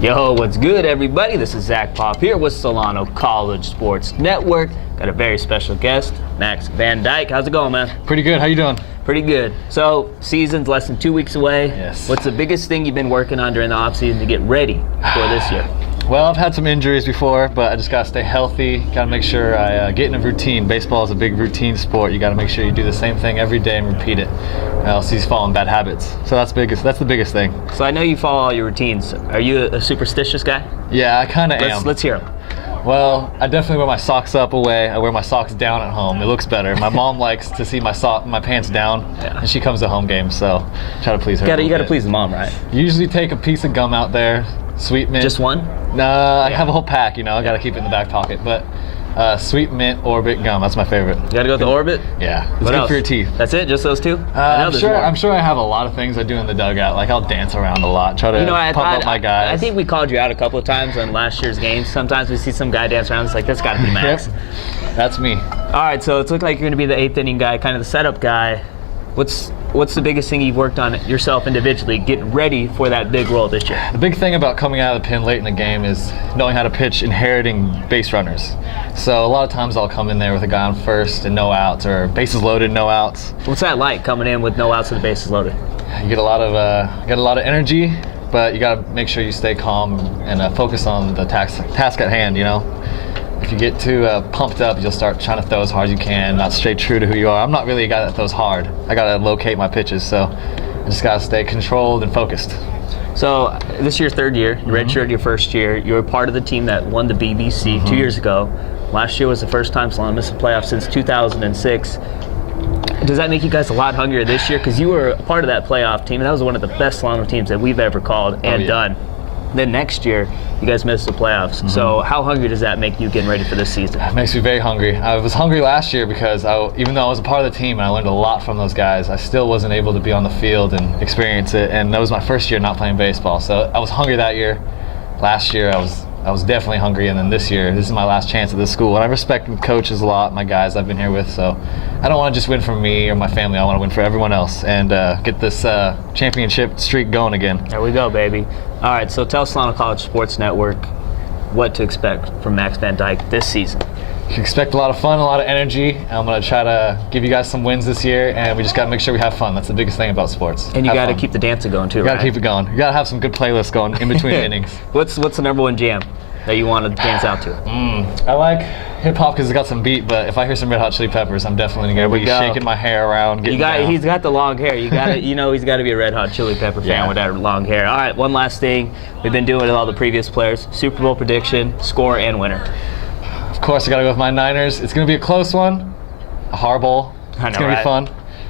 Yo, what's good, everybody? This is Zach Pop here with Solano College Sports Network. Got a very special guest, Max Van Dyke. How's it going, man? Pretty good. How you doing? Pretty good. So, season's less than 2 weeks away. Yes. What's the biggest thing you've been working on during the offseason to get ready for this year? Well, I've had some injuries before, but I just got to stay healthy. Got to make sure I get in a routine. Baseball is a big routine sport. You got to make sure you do the same thing every day and repeat it, else he's following bad habits. So that's the biggest thing. So I know you follow all your routines. Are you a superstitious guy? Yeah, I kind of am. Let's hear them. Well, I definitely wear my socks up away. I wear my socks down at home. It looks better. My mom likes to see my pants down, and she comes to home games, so try to please her. You got to please the mom, right? Usually take a piece of gum out there, sweet mint. Just one? Nah, I have a whole pack, I got to keep it in the back pocket. But sweet mint, Orbit gum, that's my favorite. You got to go with the Orbit? Yeah, it's What good else? for your teeth. That's it? Just those two? I'm sure I have a lot of things I do in the dugout. Like I'll dance around a lot, try to pump up my guys. I think we called you out a couple of times on last year's games. Sometimes we see some guy dance around. It's like, that's got to be Max. Yep, that's me. All right, so it's looking like you're going to be the eighth inning guy, kind of the setup guy. What's the biggest thing you've worked on yourself individually, getting ready for that big role this year? The big thing about coming out of the pen late in the game is knowing how to pitch, inheriting base runners. So a lot of times I'll come in there with a guy on first and no outs, or bases loaded, no outs. What's that like, coming in with no outs and the bases loaded? You get a lot of energy, but you got to make sure you stay calm and focus on the task at hand. If you get too pumped up, you'll start trying to throw as hard as you can, not stay true to who you are. I'm not really a guy that throws hard. I got to locate my pitches, so I just got to stay controlled and focused. So this is your third year. You redshirted your first year. You were part of the team that won the BBC 2 years ago. Last year was the first time Solano missed the playoffs since 2006. Does that make you guys a lot hungrier this year? Because you were a part of that playoff team, and that was one of the best Solano teams that we've ever called and done. Then next year, you guys missed the playoffs. So how hungry does that make you getting ready for this season? It makes me very hungry. I was hungry last year because even though I was a part of the team and I learned a lot from those guys, I still wasn't able to be on the field and experience it. And that was my first year not playing baseball. So I was hungry that year. Last year, I was definitely hungry, and then this year, this is my last chance at this school. And I respect the coaches a lot, my guys I've been here with, so I don't want to just win for me or my family. I want to win for everyone else and get this championship streak going again. There we go, baby. All right, so tell Solano College Sports Network what to expect from Max Van Dyke this season. You can expect a lot of fun, a lot of energy. I'm going to try to give you guys some wins this year, and we just got to make sure we have fun. That's the biggest thing about sports. And you got to keep the dancing going, too, You got to keep it going. You got to have some good playlists going in between innings. What's the number one jam that you want to dance out to? I like hip-hop because it's got some beat, but if I hear some Red Hot Chili Peppers, I'm definitely going to be shaking my hair around, getting down. He's got the long hair. He's got to be a Red Hot Chili Pepper fan with that long hair. All right, one last thing. We've been doing with all the previous players. Super Bowl prediction, score, and winner. Of course, I got to go with my Niners. It's going to be a close one, a horrible. It's going to be fun.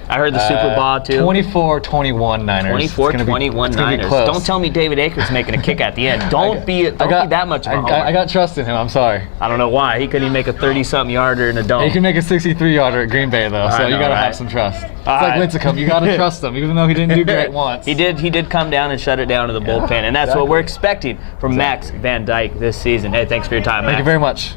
I heard the Super Bowl, too. 24-21 Niners. 24-21 Niners. Don't tell me David Akers making a kick at the end. Don't be that much of a homer. I got trust in him. I'm sorry. I don't know why. He couldn't even make a 30-something yarder in a dome. He can make a 63-yarder at Green Bay, though, so you got to have some trust. It's like Lincecum. You got to trust him, even though he didn't do great once. He did come down and shut it down to the bullpen, and that's what we're expecting from Max Van Dyke this season. Hey, thanks for your time, Max. Thank you very much.